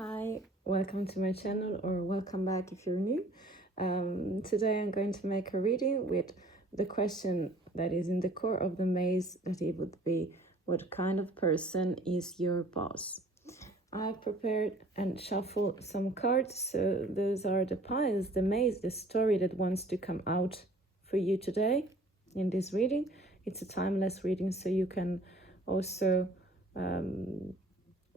Hi, welcome to my channel, or welcome back if you're new. Today I'm going to make a reading with the question that is in the core of the maze, that it would be, what kind of person is your boss? I've prepared and shuffled some cards, so those are the piles, the maze, the story that wants to come out for you today in this reading. It's a timeless reading, so you can also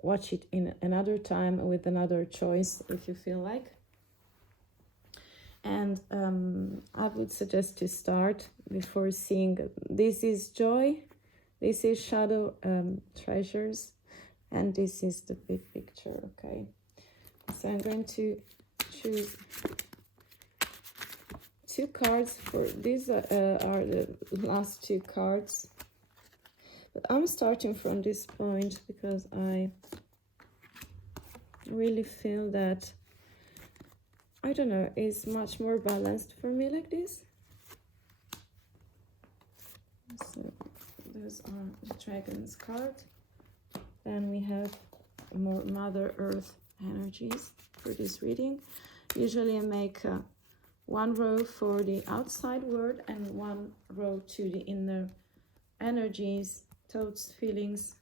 watch it in another time with another choice if you feel like. And I would suggest to start before seeing. This is joy, this is shadow treasures, and this is the big picture. Okay, so I'm going to choose two cards for these are the last two cards, but I'm starting from this point because I really feel that, I don't know, it's much more balanced for me like this. So those are the Dragon's card. Then we have more Mother Earth energies for this reading. Usually I make one row for the outside world and one row to the inner energies, thoughts, feelings,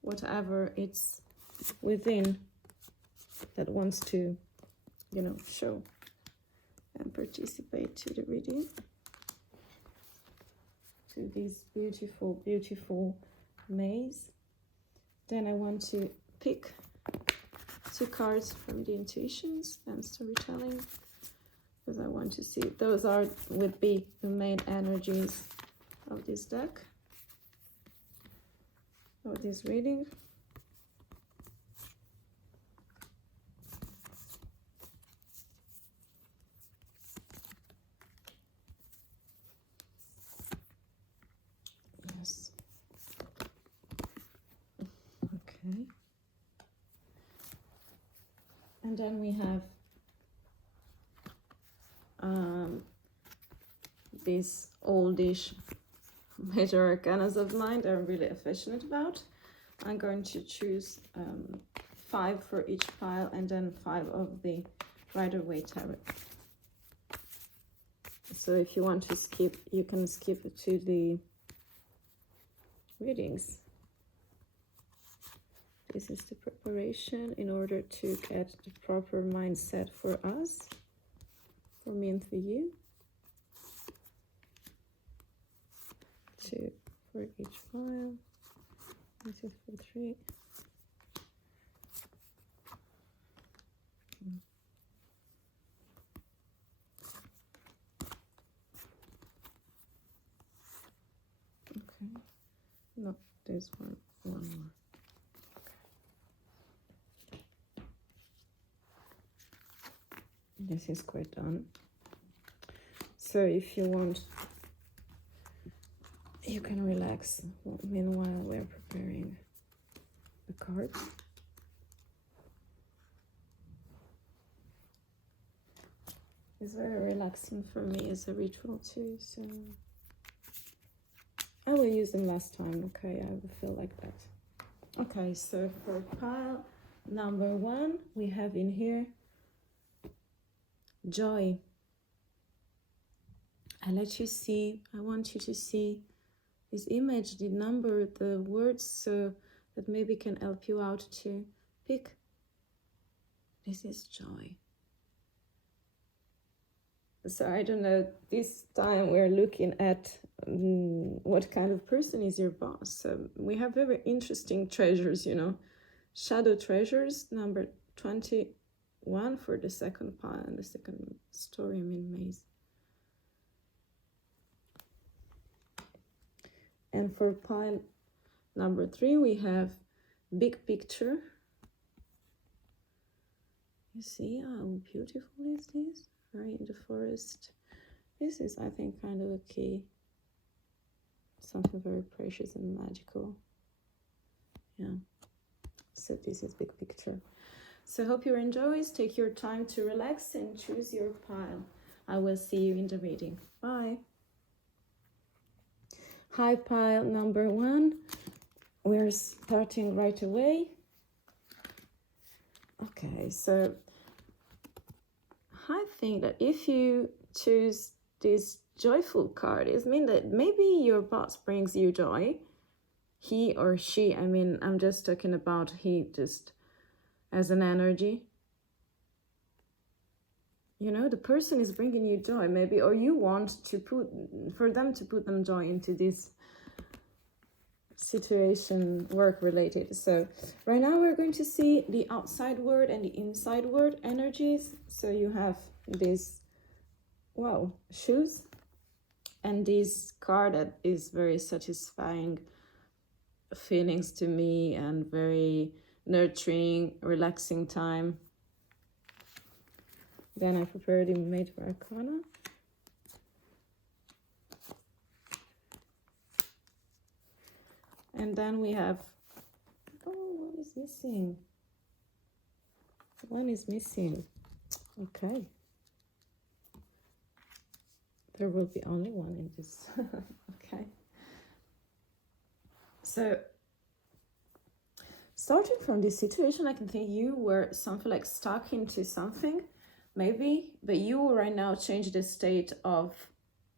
whatever it's within that wants to, show and participate to the reading, to this beautiful, beautiful maze. Then I want to pick two cards from the intuitions and storytelling, because I want to see, those would be the main energies of this deck, of this reading. Yes. Okay. And then we have these oldish major arcanas of mine that I'm really affectionate about. I'm going to choose 5 for each pile, and then 5 of the Rider-Waite Tarot. So if you want to skip, you can skip to the readings. This is the preparation in order to get the proper mindset for us, for me and for you. 2 for each pile. 1, 2, 4, 3. Okay. No, there's one more. This is quite done. So if you want, you can relax meanwhile we're preparing the cards. It's very relaxing for me as a ritual too, so I will use them last time. Okay, I will feel like that. Okay, so for pile number 1, we have in here joy. I want you to see this image, the number, the words, so that maybe can help you out to pick. This is joy. So I don't know, this time we're looking at what kind of person is your boss. So we have very interesting treasures, shadow treasures, number 21 for the second pile and the second story, maze. And for pile number 3, we have big picture. You see how beautiful is this? Right in the forest. This is, I think, kind of a key. Something very precious and magical. Yeah. So this is big picture. So I hope you enjoy. Take your time to relax and choose your pile. I will see you in the reading. Bye. Hi, pile number 1. We're starting right away. Okay, so I think that if you choose this joyful card, it means that maybe your boss brings you joy. He or she, I mean, I'm just talking about he just as an energy. You know, the person is bringing you joy, maybe, or you want to for them to put them joy into this situation, work related. So right now we're going to see the outside world and the inside world energies. So you have this, wow, shoes, and this card that is very satisfying feelings to me and very nurturing, relaxing time. Then I prepared the Major Arcana. And then we have, oh, what is missing? One is missing. Okay. There will be only one in this. Okay. So, starting from this situation, I can think you were something like stuck into something, maybe, but you right now change the state of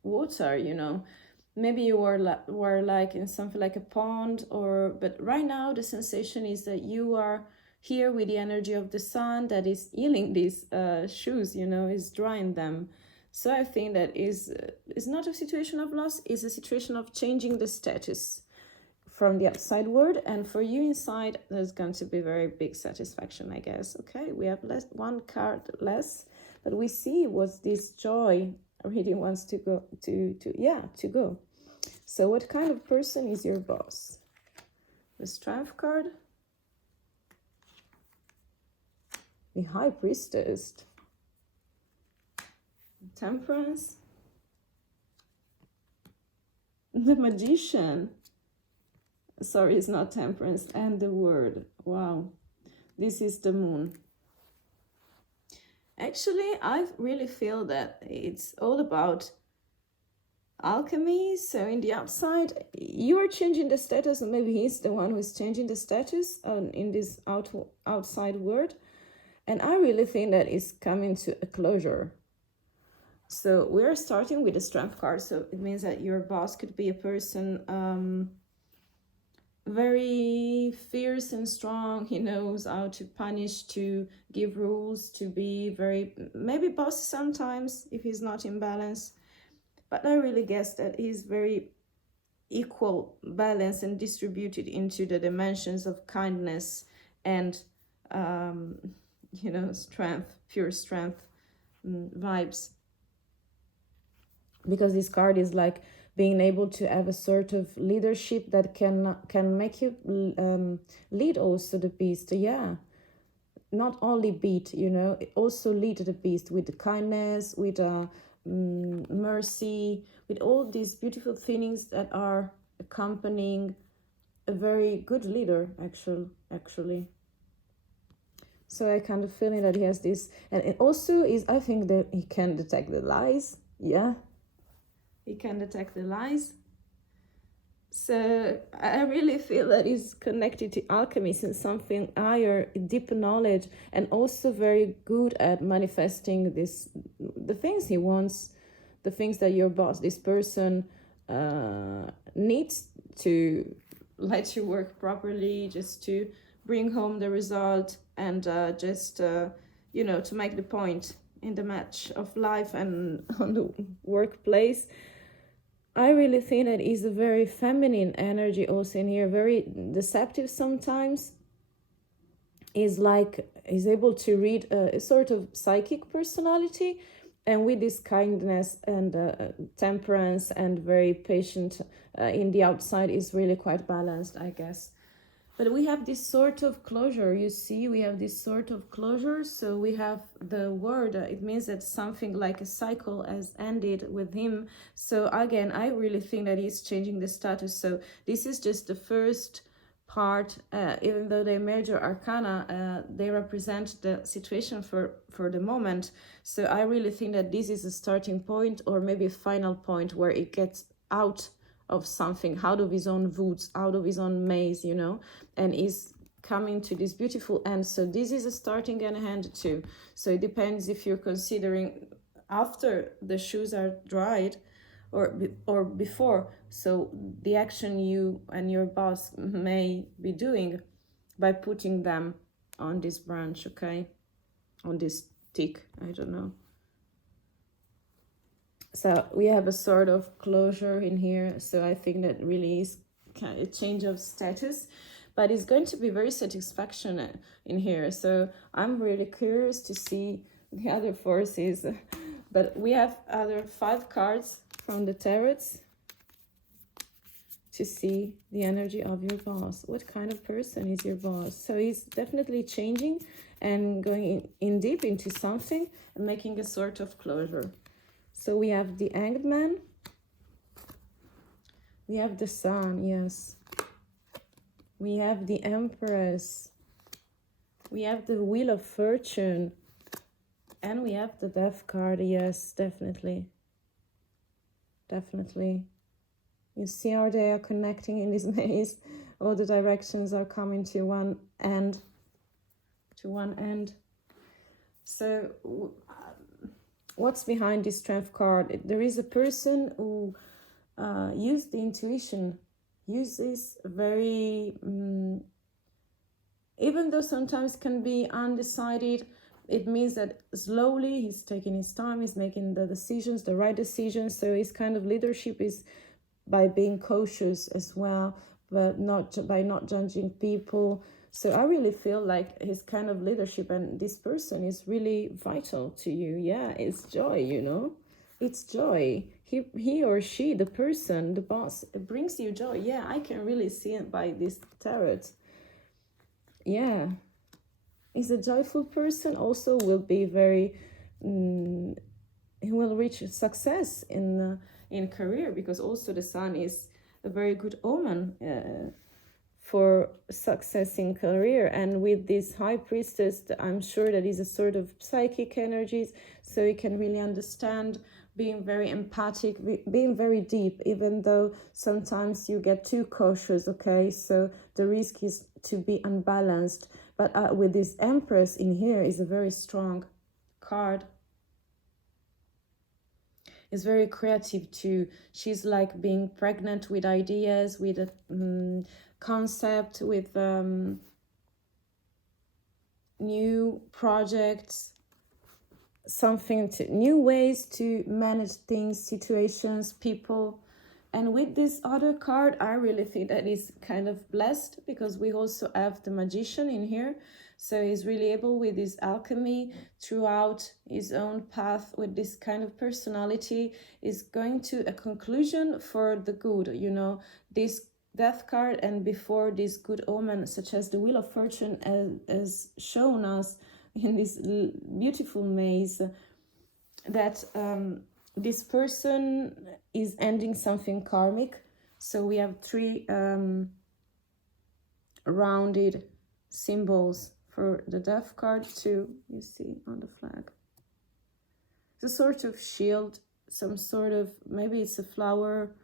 water, you know. Maybe you were like in something like a pond, but right now the sensation is that you are here with the energy of the sun that is healing these shoes, you know, is drying them. So I think that is not a situation of loss, it's a situation of changing the status from the outside world, and for you inside there's going to be very big satisfaction, I guess. Okay, we have one card less, but we see what this joy really wants to go to go. So what kind of person is your boss? The Strength card, the High Priestess, Temperance, the Magician. Sorry, it's not Temperance, and the Word. Wow, this is the Moon. Actually, I really feel that it's all about alchemy. So in the outside, you are changing the status, or maybe he's the one who's changing the status in this outside world. And I really think that it's coming to a closure. So we're starting with the Strength card. So it means that your boss could be a person very fierce and strong. He knows how to punish, to give rules, to be very, maybe bossy sometimes if he's not in balance. But I really guess that he's very equal, balanced, and distributed into the dimensions of kindness and, you know, strength, pure strength vibes. Because this card is like being able to have a sort of leadership that can make you lead also the beast. Yeah, not only beat, you know, also lead the beast with the kindness, with mercy, with all these beautiful things that are accompanying a very good leader, actually. So I kind of feeling that he has this, and it also is, I think that he can detect the lies. Yeah, he can detect the lies. So I really feel that he's connected to alchemy, since something higher, deep knowledge, and also very good at manifesting the things he wants, the things that your boss, this person, needs to let you work properly, just to bring home the result, and you know, to make the point in the match of life and on the workplace. I really think that is a very feminine energy also in here, very deceptive sometimes. Is able to read a sort of psychic personality, and with this kindness and temperance and very patient in the outside is really quite balanced, I guess. But we have this sort of closure, you see, we have this sort of closure. So we have the word, it means that something like a cycle has ended with him. So again, I really think that he's changing the status. So this is just the first part, even though they major arcana, they represent the situation for the moment. So I really think that this is a starting point, or maybe a final point where it gets out of something, out of his own woods, out of his own maze, you know, and is coming to this beautiful end. So this is a starting and a end too. So it depends if you're considering after the shoes are dried or before. So the action you and your boss may be doing by putting them on this branch, okay, on this stick, I don't know. So we have a sort of closure in here. So I think that really is a change of status, but it's going to be very satisfaction in here. So I'm really curious to see the other forces. But we have other 5 cards from the tarots to see the energy of your boss. What kind of person is your boss? So he's definitely changing and going in deep into something and making a sort of closure. So we have the Hanged Man. We have the Sun, yes. We have the Empress. We have the Wheel of Fortune. And we have the Death card, yes, definitely. Definitely. You see how they are connecting in this maze? All the directions are coming to one end. So what's behind this Strength card? There is a person who used the intuition, uses very, even though sometimes can be undecided, it means that slowly he's taking his time, he's making the decisions, the right decisions. So his kind of leadership is by being cautious as well, but not by not judging people. So I really feel like his kind of leadership and this person is really vital to you. Yeah, it's joy, you know. It's joy. He or she, the person, the boss, it brings you joy. Yeah, I can really see it by this tarot. Yeah. Is a joyful person, also will be very, he will reach success in career, because also the Sun is a very good omen for success in career. And with this High Priestess, I'm sure that is a sort of psychic energies, so you can really understand, being very empathic, being very deep, even though sometimes you get too cautious, okay? So the risk is to be unbalanced. But with this Empress in here is a very strong card. Is very creative too. She's like being pregnant with ideas, with a concept, with new projects, new ways to manage things, situations, people. And with this other card, I really think that is kind of blessed, because we also have the Magician in here. So he's really able with his alchemy throughout his own path, with this kind of personality, is going to a conclusion for the good, you know, this Death card, and before this good omen, such as the Wheel of Fortune has shown us in this beautiful maze, that this person is ending something karmic. So we have 3 rounded symbols for the Death card too, you see on the flag. It's a sort of shield, some sort of, maybe it's a flower,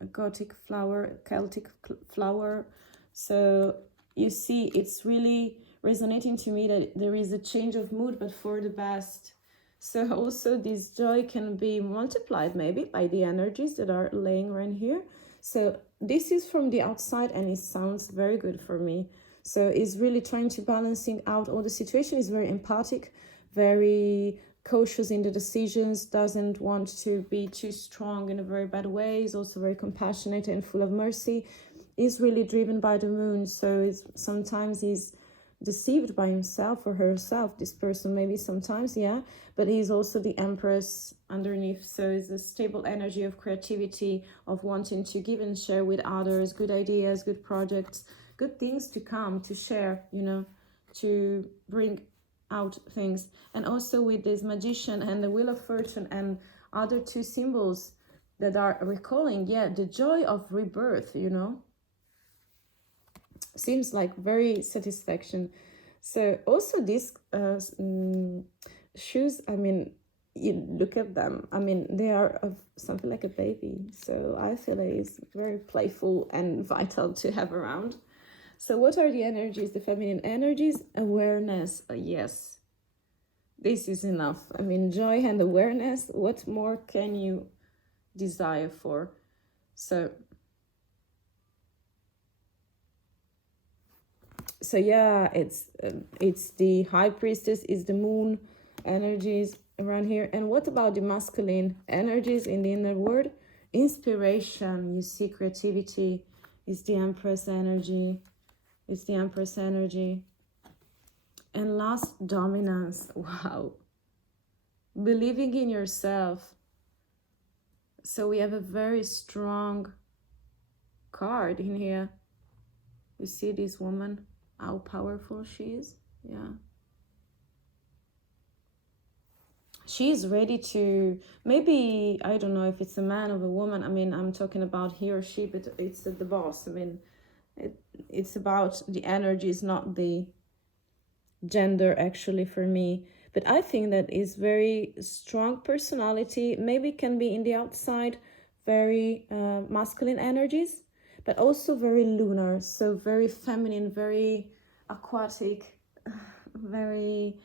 a Gothic flower, Celtic flower. So you see, it's really resonating to me that there is a change of mood, but for the best. So also this joy can be multiplied maybe by the energies that are laying around here. So this is from the outside and it sounds very good for me. So it's really trying to balancing out all the situation. Is very empathic, very cautious in the decisions, doesn't want to be too strong in a very bad way. Is also very compassionate and full of mercy. Is really driven by the moon. So sometimes he's deceived by himself or herself, this person, maybe sometimes, yeah, but he's also the Empress underneath. So it's a stable energy of creativity, of wanting to give and share with others, good ideas, good projects, good things to come, to share, you know, to bring out things. And also with this Magician and the Wheel of Fortune and other 2 symbols that are recalling, yeah, the joy of rebirth, you know. Seems like very satisfaction. So also these shoes, I mean, you look at them, I mean, they are of something like a baby. So I feel like it's very playful and vital to have around. So what are the energies, the feminine energies? Awareness. Yes, this is enough. I mean, joy and awareness. What more can you desire for? So yeah, it's the high priestess, is the moon energies around here. And what about the masculine energies in the inner world? Inspiration, you see, creativity is the empress energy. It's the empress energy. And last, dominance. Wow. Believing in yourself. So we have a very strong card in here. You see this woman, how powerful she is? Yeah. She's ready to, maybe, I don't know if it's a man or a woman. I mean, I'm talking about he or she, but it's the boss. I mean, it's about the energies, not the gender, actually, for me. But I think that is very strong personality. Maybe can be in the outside, very masculine energies, but also very lunar. So very feminine, very aquatic, very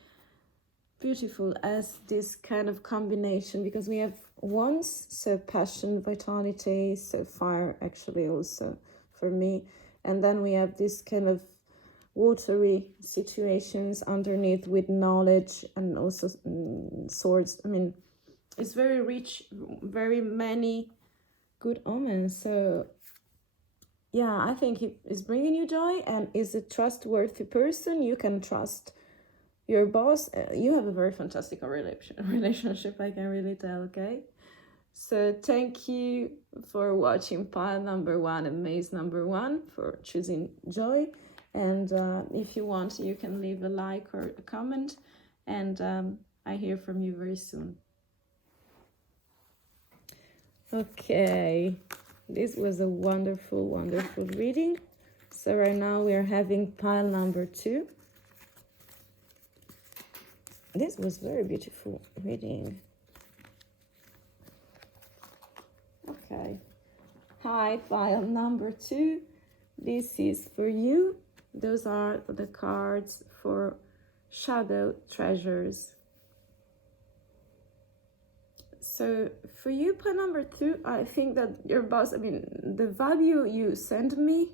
beautiful as this kind of combination, because we have wands, so passion, vitality, so fire actually also for me. And then we have this kind of watery situations underneath with knowledge and also swords. I mean, it's very rich, very many good omens. So yeah, I think it is bringing you joy and is a trustworthy person. You can trust your boss. You have a very fantastic relationship, I can really tell. Okay, so thank you for watching pile number 1 and maze number 1, for choosing joy. And if you want, you can leave a like or a comment, and I hear from you very soon. Okay, this was a wonderful, wonderful reading. So right now we are having pile number 2. This was very beautiful reading. Okay. Hi, pile number 2. This is for you. Those are the cards for shadow treasures. So for you, pile number 2, I think that your boss, I mean, the value you send me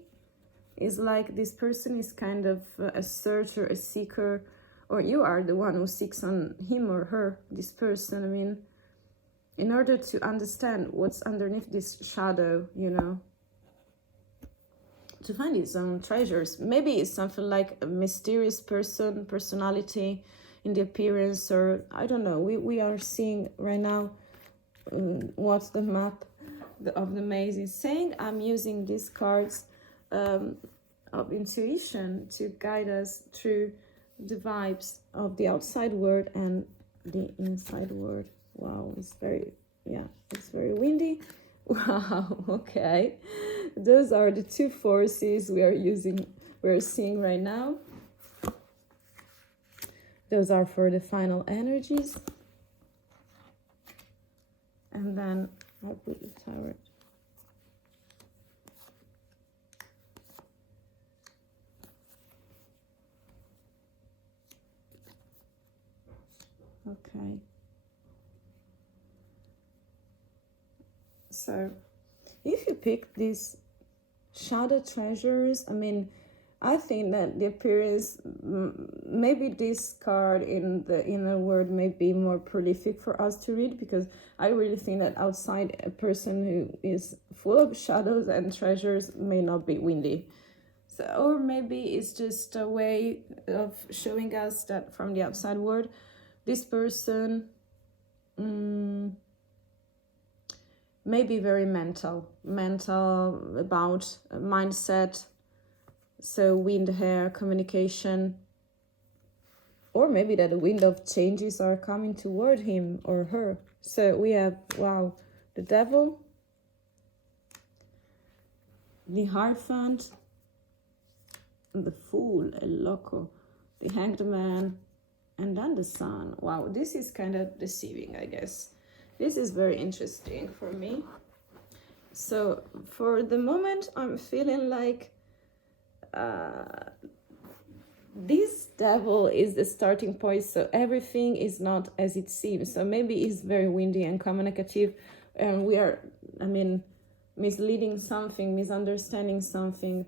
is like this person is kind of a searcher, a seeker, or you are the one who seeks on him or her, this person. I mean, in order to understand what's underneath this shadow, you know, to find his own treasures. Maybe it's something like a mysterious personality in the appearance, or I don't know. We are seeing right now what the map of the maze is saying. I'm using these cards of intuition to guide us through the vibes of the outside world and the inside world. Wow, it's very, yeah, it's very windy. Wow, okay. Those are the 2 forces we're seeing right now. Those are for the final energies. And then I'll put the tower. Okay. So if you pick these shadow treasures, I mean, I think that the appearance, maybe this card in the inner world may be more prolific for us to read, because I really think that outside, a person who is full of shadows and treasures may not be windy. So, or maybe it's just a way of showing us that from the outside world, this person may be very mental about mindset. So wind, hair, communication, or maybe that the wind of changes are coming toward him or her. So we have, wow, the devil, the Hierophant, the Fool, El Loco, the Hanged Man, and then the Sun. Wow, this is kind of deceiving, I guess. This is very interesting for me. So for the moment, I'm feeling like this devil is the starting point, so everything is not as it seems. So maybe it's very windy and communicative, and we are, misleading something, misunderstanding something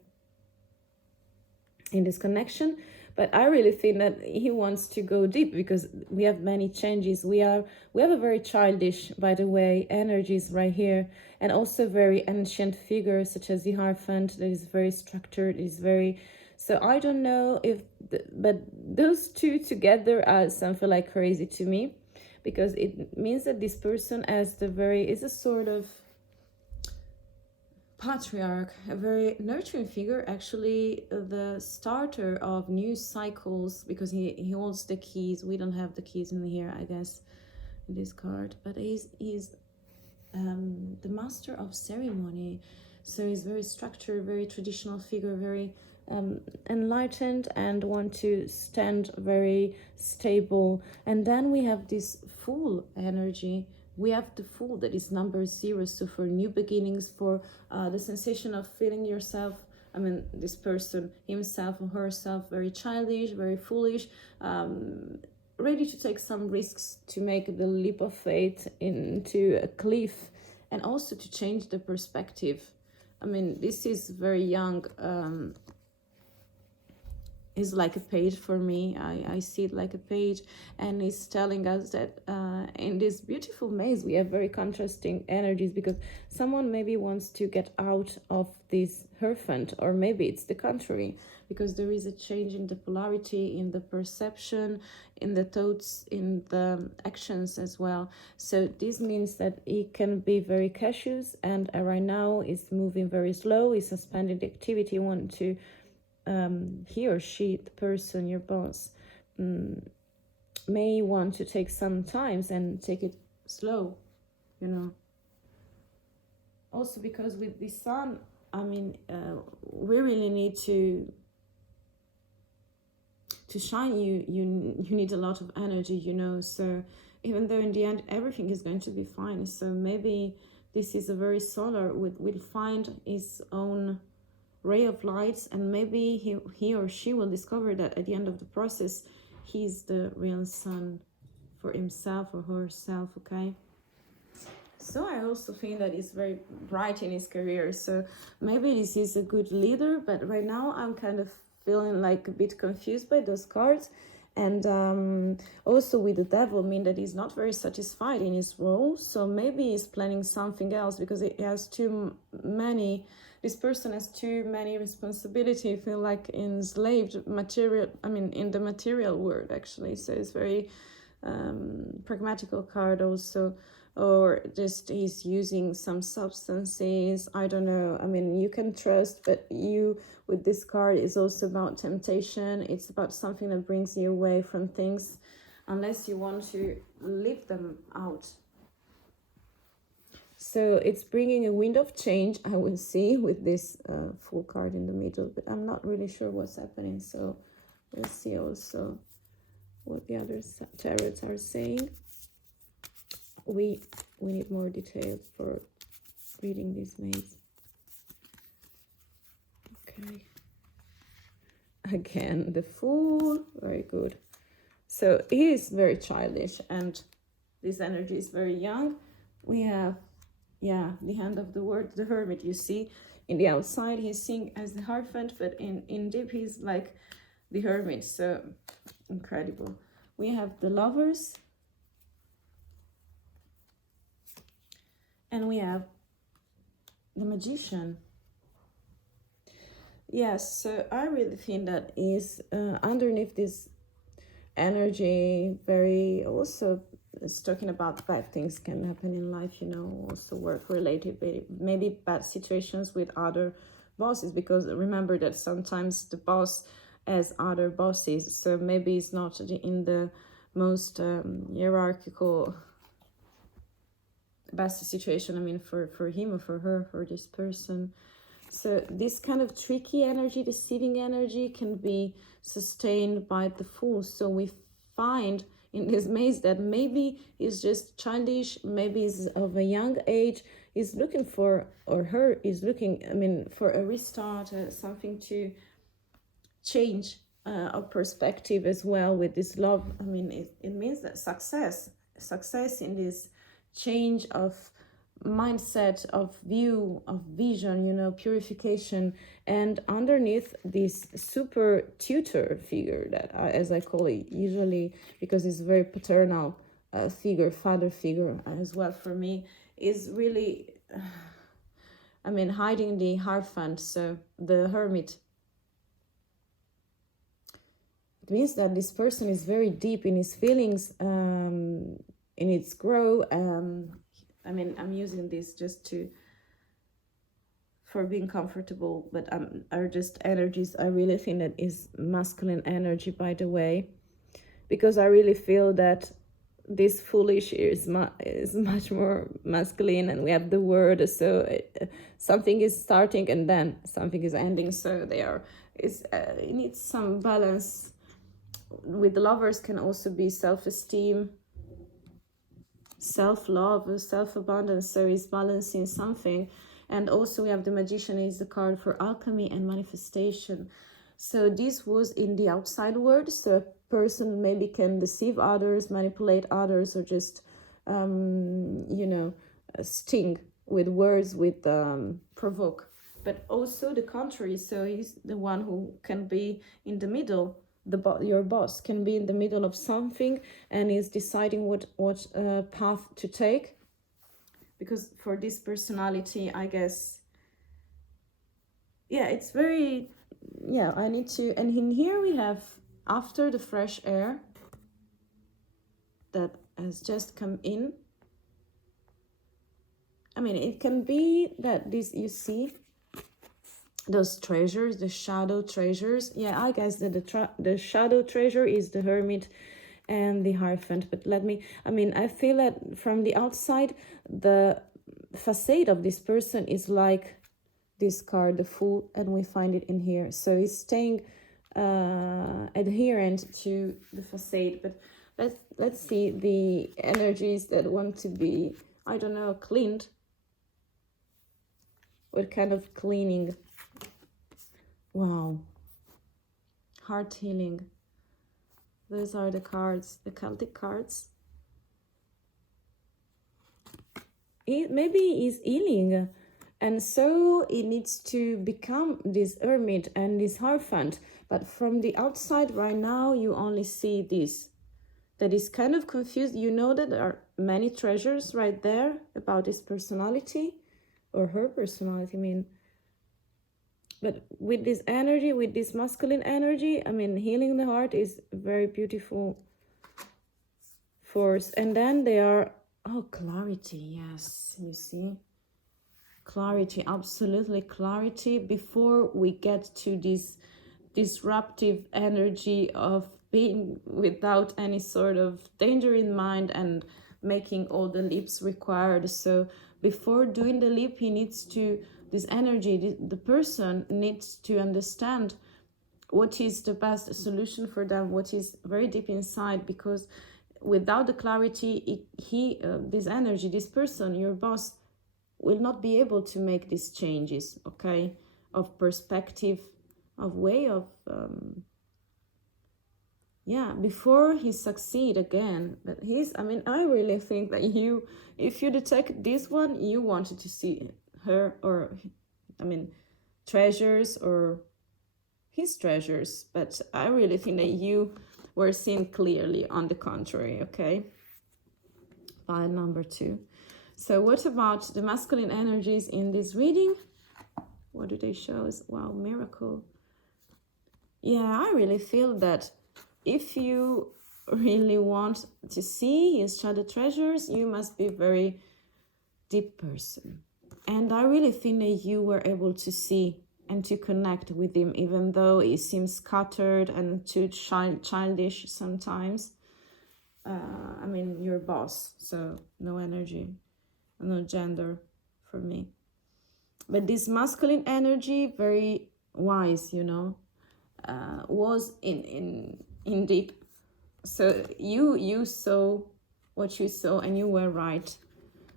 in this connection. But I really think that he wants to go deep, because we have many changes. We have a very childish, by the way, energies right here, and also very ancient figures such as the Hierophant that is very structured, is very. So I don't know if, but those two together are something like crazy to me, because it means that this person is a sort of patriarch, a very nurturing figure, actually the starter of new cycles, because he holds the keys. We don't have the keys in here, I guess, in this card, but he's the master of ceremony. So he's very structured, very traditional figure, very enlightened, and want to stand very stable. And then we have this Fool energy. We have the Fool, that is number 0, so for new beginnings, for the sensation of feeling yourself, this person, himself or herself, very childish, very foolish, ready to take some risks, to make the leap of faith into a cliff, and also to change the perspective. This is very young. Is like a page for me. I see it like a page, and it's telling us that in this beautiful maze we have very contrasting energies, because someone maybe wants to get out of this Hierophant, or maybe it's the contrary, because there is a change in the polarity, in the perception, in the thoughts, in the actions as well. So this means that he can be very cautious, and right now is moving very slow, is suspending the activity, want to he or she, the person, your boss, may want to take some time and take it slow, Also because with the Sun, we really need to shine. You need a lot of energy, So even though in the end everything is going to be fine, so maybe this is a very solar, will find his own ray of lights, and maybe he or she will discover that at the end of the process he's the real sun for himself or herself. Okay, so I also think that he's very bright in his career, so maybe this is a good leader. But right now I'm kind of feeling like a bit confused by those cards. And also with the devil, mean that he's not very satisfied in his role, so maybe he's planning something else, because he has too many. This person has too many responsibility, feel like enslaved material, in the material world, actually. So it's very pragmatical card also, or just he's using some substances, I don't know. You can trust, but you, with this card, is also about temptation. It's about something that brings you away from things, unless you want to live them out. So it's bringing a wind of change, I will see, with this Fool card in the middle, but I'm not really sure what's happening. So we'll see also what the other tarots are saying. We need more details for reading this maze. Okay. Again, the Fool, very good. So he is very childish, and this energy is very young. We have the hand of the word, the Hermit. You see, in the outside he's seen as the Hierophant, but in deep he's like the Hermit. So incredible. We have the Lovers, and we have the Magician. Yes, so I really think that is underneath this energy, very also is talking about bad things can happen in life, also work related, maybe bad situations with other bosses, because remember that sometimes the boss has other bosses, so maybe it's not in the most hierarchical best situation, for him or for her, for this person. So this kind of tricky energy, deceiving energy, can be sustained by the Fool. So we find in this maze that maybe he's just childish, maybe he's of a young age, he's looking for, or her is looking, for a restart, something to change of perspective as well with this love. I mean, it means that success in this change of mindset, of view, of vision, you know, purification. And underneath this super tutor figure that as I call it usually, because it's very paternal figure, father figure as well for me, is really I mean, hiding the Hierophant, so the hermit. It means that this person is very deep in his feelings, in its growth. I mean, I'm using this just for being comfortable, but are just energies. I really think that is masculine energy, by the way, because I really feel that this foolish is much more masculine, and we have the word, so something is starting and then something is ending, so it needs some balance. With lovers can also be self-esteem, self-love, self-abundance, so it's balancing something. And also we have the Magician is the card for alchemy and manifestation. So this was in the outside world, so a person maybe can deceive others, manipulate others, or just you know, sting with words, with provoke. But also the contrary, so he's the one who can be in the middle. Your boss can be in the middle of something and is deciding what path to take, because for this personality, I guess, yeah, it's very, yeah, I need to. And in here we have after the fresh air that has just come in. I mean, it can be that this, you see those treasures, the shadow treasures. Yeah, I guess that the shadow treasure is the Hermit and the Hierophant. But I mean, I feel that from the outside, the facade of this person is like this card, the Fool, and we find it in here. So he's staying adherent to the facade. But let's see the energies that want to be, I don't know, cleaned. What kind of cleaning? Wow. Heart healing. Those are the cards, the Celtic cards. Maybe he's healing, and so it needs to become this Hermit and this Hierophant. But from the outside right now, you only see this. That is kind of confused. You know that there are many treasures right there about this personality, or her personality, I mean. But with this energy, with this masculine energy, I mean, healing the heart is a very beautiful force. And then they are, oh, clarity, yes, you see. Clarity, absolutely clarity, before we get to this disruptive energy of being without any sort of danger in mind and making all the leaps required. So before doing the leap, he needs to, this energy, the person needs to understand what is the best solution for them, what is very deep inside, because without the clarity, this energy, this person, your boss, will not be able to make these changes, okay, of perspective, of way of, yeah, before he succeed again. But I mean, I really think that if you detect this one, you wanted to see her, or, I mean, treasures, or his treasures. But I really think that you were seen clearly on the contrary, okay? Pile number 2. So what about the masculine energies in this reading? What do they show us? Wow, miracle. Yeah, I really feel that if you really want to see his shadow treasures, you must be a very deep person. And I really think that you were able to see and to connect with him, even though he seems scattered and too childish sometimes. I mean, your boss, so no energy, no gender for me. But this masculine energy, very wise, you know, was in deep. So you saw what you saw, and you were right.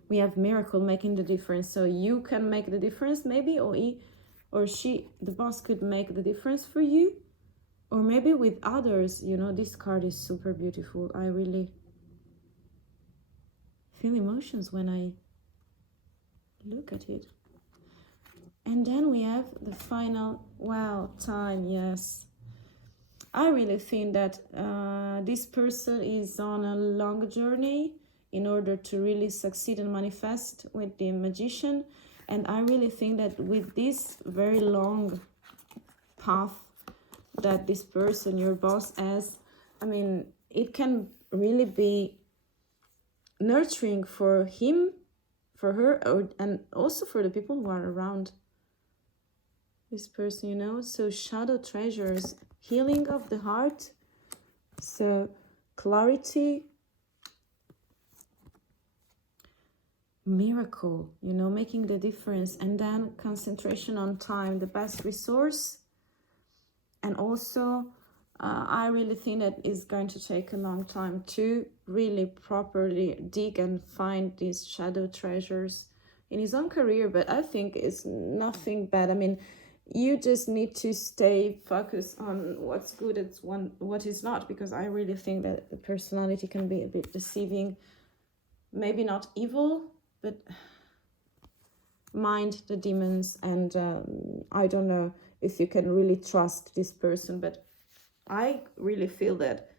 We have miracle making the difference. So you can make the difference, maybe, or he or she, the boss, could make the difference for you. or maybe with others. You know, this card is super beautiful. I really feel emotions when I look at it. And then we have the final, wow, time, yes. I really think that this person is on a long journey in order to really succeed and manifest with the Magician. And I really think that with this very long path that this person, your boss, has, I mean, it can really be nurturing for him, for her, and also for the people who are around this person, you know. So shadow treasures, healing of the heart, so clarity, miracle, you know, making the difference, and then concentration on time, the best resource. And also I really think that it's going to take a long time to really properly dig and find these shadow treasures in his own career. But I think it's nothing bad. I mean, you just need to stay focused on what's good and what is not, because I really think that the personality can be a bit deceiving. Maybe not evil, but mind the demons. And I don't know if you can really trust this person, but I really feel that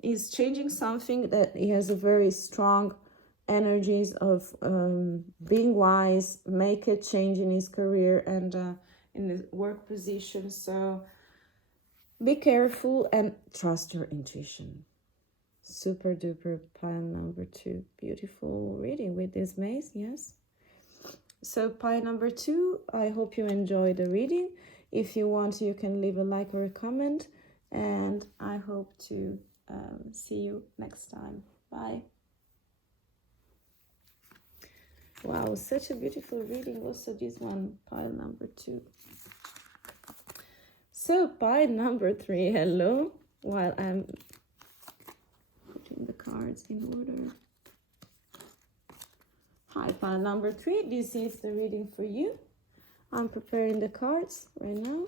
he's changing something, that he has a very strong energies of being wise, make a change in his career and in the work position. So be careful and trust your intuition. Super duper pile number 2. Beautiful reading with this maze, yes. So pile number 2, I hope you enjoyed the reading. If you want, you can leave a like or a comment, and I hope to see you next time. Bye. Wow, such a beautiful reading. Also this one, pile number 2. So pile number 3, hello. While I'm putting the cards in order. Hi, pile number 3. This is the reading for you. I'm preparing the cards right now.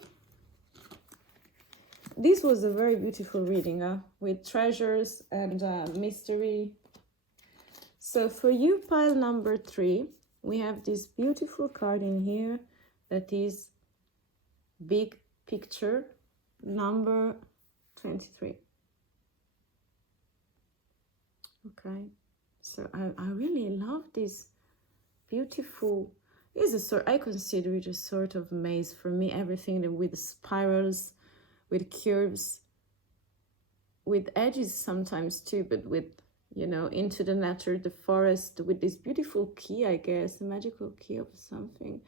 This was a very beautiful reading with treasures and mystery. So for you, pile number 3, we have this beautiful card in here that is big picture number 23. Okay, so I really love this beautiful, is a sort, I consider it a sort of maze for me. Everything with spirals, with curves, with edges sometimes too, but with, you know, into the nature, the forest, with this beautiful key, I guess, a magical key of something.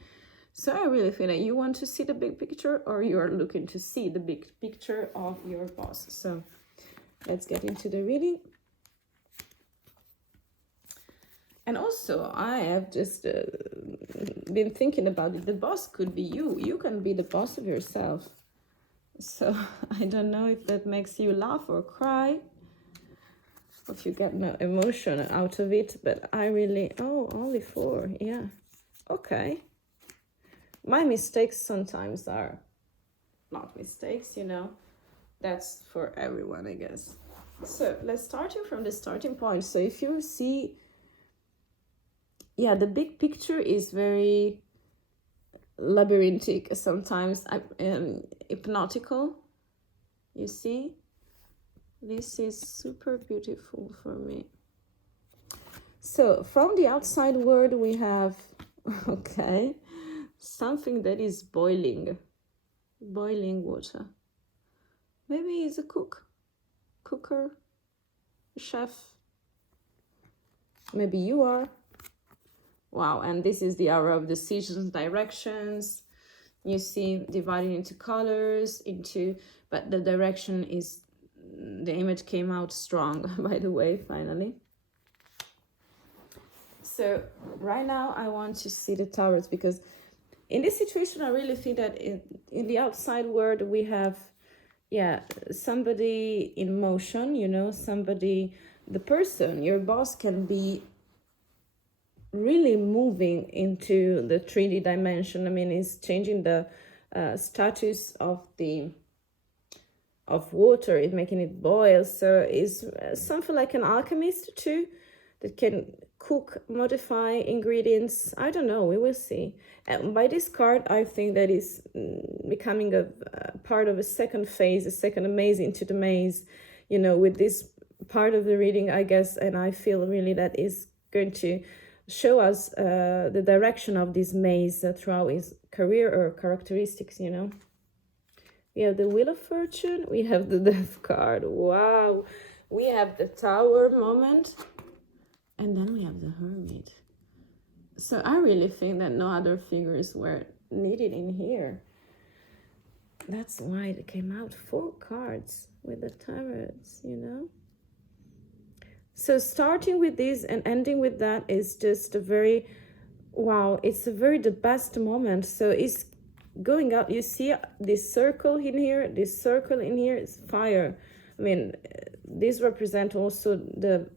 So I really feel that you want to see the big picture, or you are looking to see the big picture of your boss. So let's get into the reading. And also, I have just been thinking about it. The boss could be you. You can be the boss of yourself. So I don't know if that makes you laugh or cry, if you get no emotion out of it, but I really, oh, only 4, yeah. Okay. My mistakes sometimes are not mistakes, you know. That's for everyone, I guess. So let's start you from the starting point. So if you see, yeah, the big picture is very labyrinthic, sometimes hypnotical. You see, this is super beautiful for me. So from the outside world we have, okay, something that is boiling water. Maybe he's a cooker, a chef. Maybe you are. Wow, and this is the hour of decisions, directions. You see, divided into colors, but the direction is, the image came out strong, by the way, finally. So right now I want to see the towers, because in this situation I really think that in the outside world we have, yeah, somebody in motion, you know, somebody, the person, your boss can be really moving into the 3D dimension. I mean, it's changing the status of the of water, it's making it boil. So it's something like an alchemist too, that can cook, modify ingredients. I don't know, we will see. And by this card, I think that is becoming a part of a second phase, a second maze into the maze, you know, with this part of the reading, I guess. And I feel really that is going to show us the direction of this maze throughout his career or characteristics, you know. We have the Wheel of Fortune, we have the Death card. Wow. We have the Tower moment, and then we have the Hermit. So I really think that no other figures were needed in here. That's why it came out 4 cards with the tarots, you know. So starting with this and ending with that is just a very, wow, it's a very the best moment. So it's going out, you see this circle in here, this circle in here is fire. I mean, these represent also the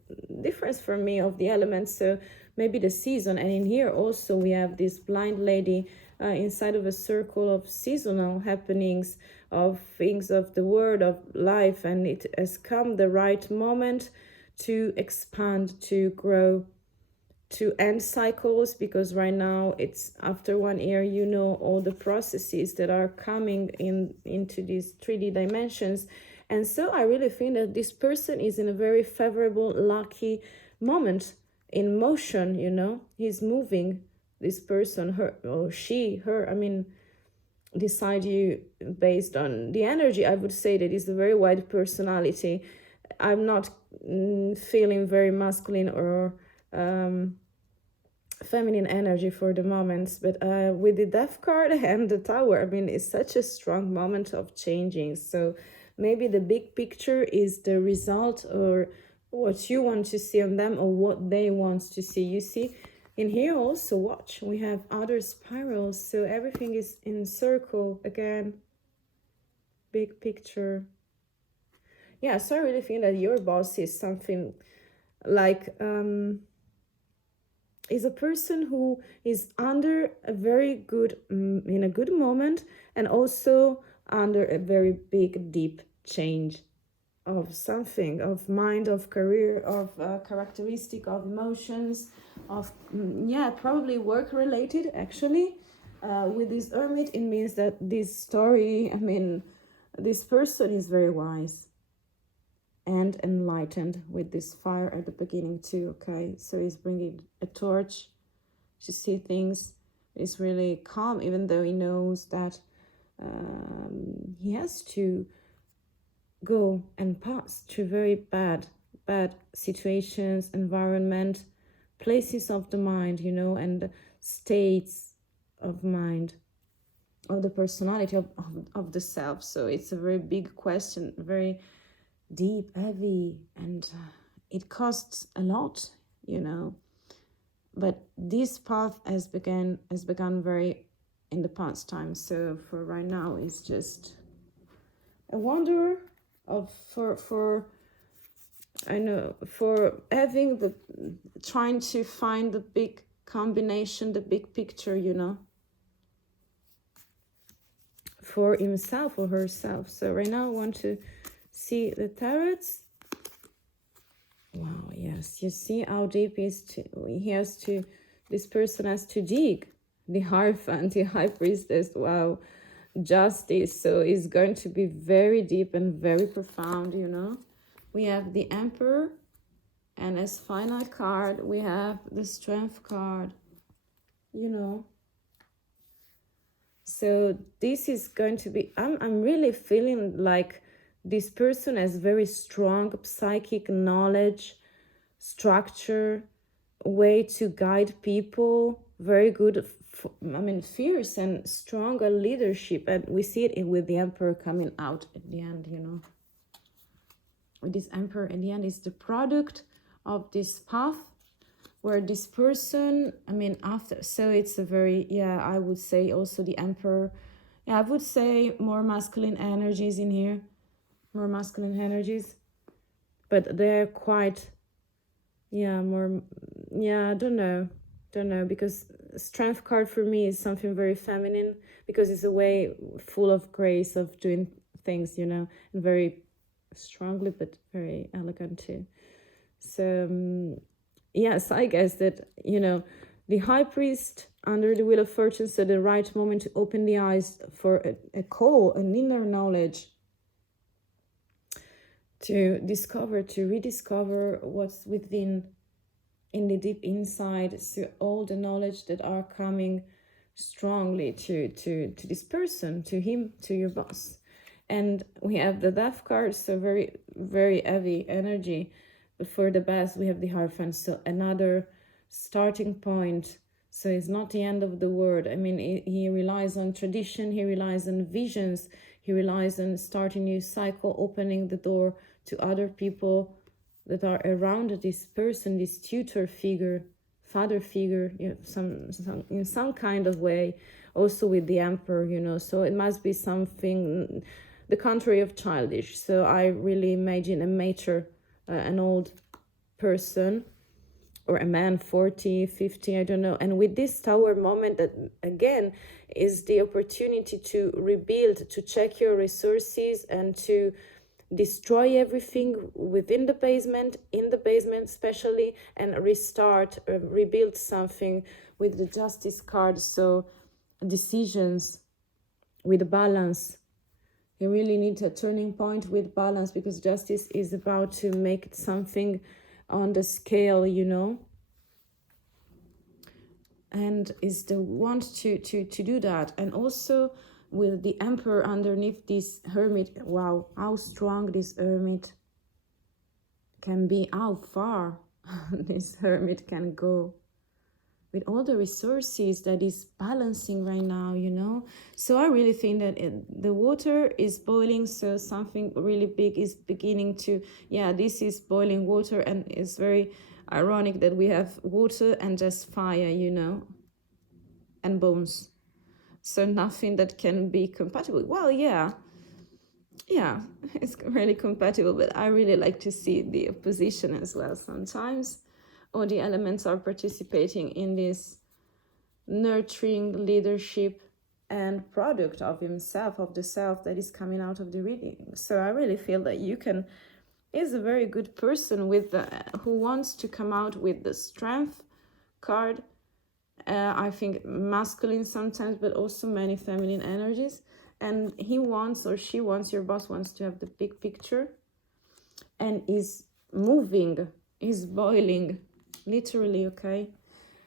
difference for me of the elements, so maybe the season. And in here also we have this blind lady inside of a circle of seasonal happenings, of things of the world, of life, and it has come the right moment to expand, to grow, to end cycles, because right now it's after 1 year, you know, all the processes that are coming into these 3D dimensions. And so I really think that this person is in a very favorable, lucky moment in motion, you know. He's moving, this person, her or she, her, I mean, decide you based on the energy. I would say that is a very wide personality. I'm not feeling very masculine or feminine energy for the moments, but with the Death card and the Tower, I mean, it's such a strong moment of changing. So maybe the big picture is the result, or what you want to see on them, or what they want to see. You see in here also, watch, we have other spirals, so everything is in circle again. Big picture. Yeah, so I really think that your boss is something like is a person who is under a very good in a good moment, and also under a very big deep change of something, of mind, of career, of characteristic, of emotions, of yeah, probably work related actually. With this Hermit, it means that this story, I mean, this person is very wise and enlightened, with this fire at the beginning too. Okay, so he's bringing a torch to see things. He's really calm, even though he knows that he has to go and pass through very bad situations, environment, places of the mind, you know, and states of mind, of the personality of the self. So it's a very big question, very deep, heavy, and it costs a lot, you know. But this path has begun very in the past time. So for right now, it's just a wonder of for I know, for having the, trying to find the big combination, the big picture, you know, for himself or herself. So right now I want to see the tarots. Wow, yes, you see how deep this person has to dig. The Hierophant, the High Priestess, wow, justice. So it's going to be very deep and very profound, you know. We have the Emperor, and as final card, we have the Strength card, you know. So this is going to be, I'm really feeling like this person has very strong psychic knowledge, structure, way to guide people, very good, I mean, fierce and stronger leadership. And we see it with the Emperor coming out at the end, you know. With this Emperor at the end is the product of this path, where this person, I mean, after, so it's a very, yeah, I would say also the Emperor, yeah, I would say more masculine energies in here, more masculine energies, but they're quite, yeah, more, yeah, I don't know, because Strength card for me is something very feminine, because it's a way full of grace of doing things, you know, and very strongly, but very elegant too. So yes, I guess that, you know, the high priest under the wheel of fortune, so the right moment to open the eyes for a call, an inner knowledge, to discover, to rediscover what's within, in the deep inside. So all the knowledge that are coming strongly to this person, to him, to your boss. And we have the Death card, so very, very heavy energy. But for the best, we have the Hierophant, so another starting point. So it's not the end of the world. I mean, he relies on tradition, he relies on visions, he relies on starting a new cycle, opening the door to other people that are around this person, this tutor figure, father figure, you know, some in some kind of way, also with the emperor, you know. So it must be something, the contrary of childish. So I really imagine a mature, an old person, or a man 40, 50, I don't know. And with this tower moment, that again is the opportunity to rebuild, to check your resources, and to destroy everything within the basement, in the basement especially, and restart, rebuild something with the Justice card. So decisions with balance. You really need a turning point with balance, because justice is about to make something on the scale, you know, and is the want to do that. And also with the Emperor underneath this Hermit. Wow, how strong this Hermit can be, how far this Hermit can go with all the resources that is balancing right now, you know. So I really think that the water is boiling, so something really big is beginning to, yeah, this is boiling water, and it's very ironic that we have water and just fire, you know, and bones. So nothing that can be compatible. Well, yeah, it's really compatible, but I really like to see the opposition as well sometimes. Or the elements are participating in this nurturing leadership and product of himself, of the self that is coming out of the reading. So I really feel that you can, is a very good person with who wants to come out with the Strength card. I think masculine sometimes, but also many feminine energies. And he wants, or she wants, your boss wants to have the big picture, and is moving, is boiling, literally, okay?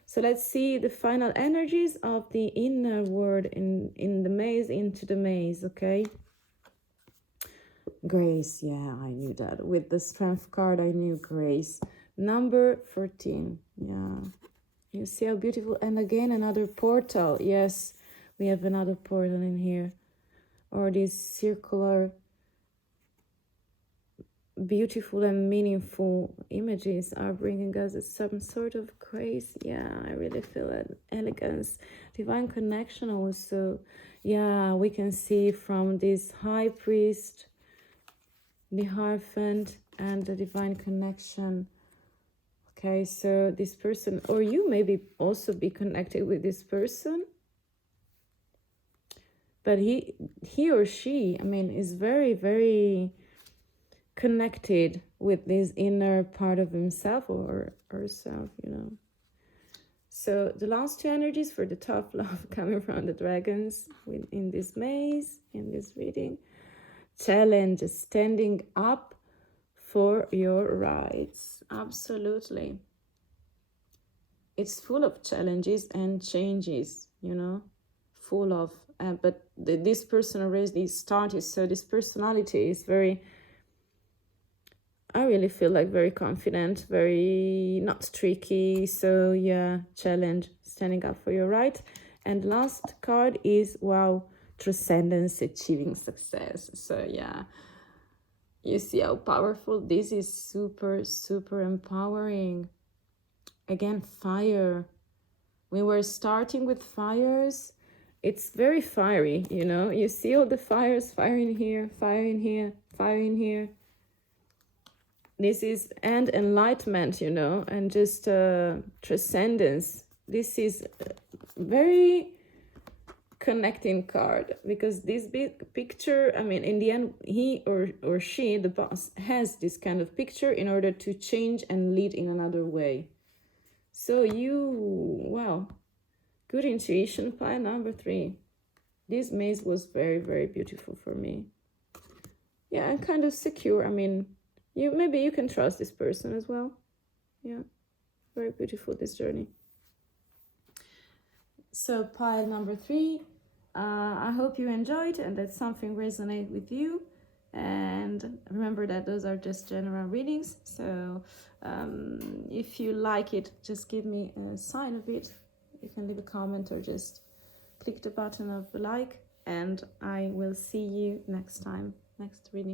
So let's see the final energies of the inner world in the maze, into the maze, okay? Grace, yeah, I knew that. With the Strength card, I knew grace. Number 14, yeah. You see how beautiful, and again, another portal. Yes, we have another portal in here. Or these circular, beautiful and meaningful images are bringing us some sort of grace. Yeah, I really feel it. Elegance, divine connection also. Yeah, we can see from this high priest, the Hierophant, and the divine connection. Okay, so this person, or you maybe also be connected with this person. But he or she, I mean, is very, very connected with this inner part of himself or herself, you know. So the last two energies for the tough love coming from the dragons in this maze, in this reading. Challenge, standing up for your rights. Absolutely. It's full of challenges and changes, you know, full of, but this person already started, so this personality is very, I really feel like very confident, very not tricky. So yeah, challenge, standing up for your right. And last card is, wow, transcendence, achieving success. So yeah, you see how powerful this is. Super, super empowering. Again, fire. We were starting with fires. It's very fiery, you know. You see all the fires, fire in here, fire in here, fire in here. This is, and enlightenment, you know, and just transcendence. This is very connecting card, because this big picture, I mean, in the end, he or she, the boss, has this kind of picture in order to change and lead in another way. So wow, good intuition, pile number 3. This maze was very, very beautiful for me. Yeah, and kind of secure. I mean, maybe you can trust this person as well. Yeah, very beautiful, this journey. So pile number 3, I hope you enjoyed and that something resonated with you. And remember that those are just general readings. So if you like it, just give me a sign of it. You can leave a comment or just click the button of like, and I will see you next time, next reading.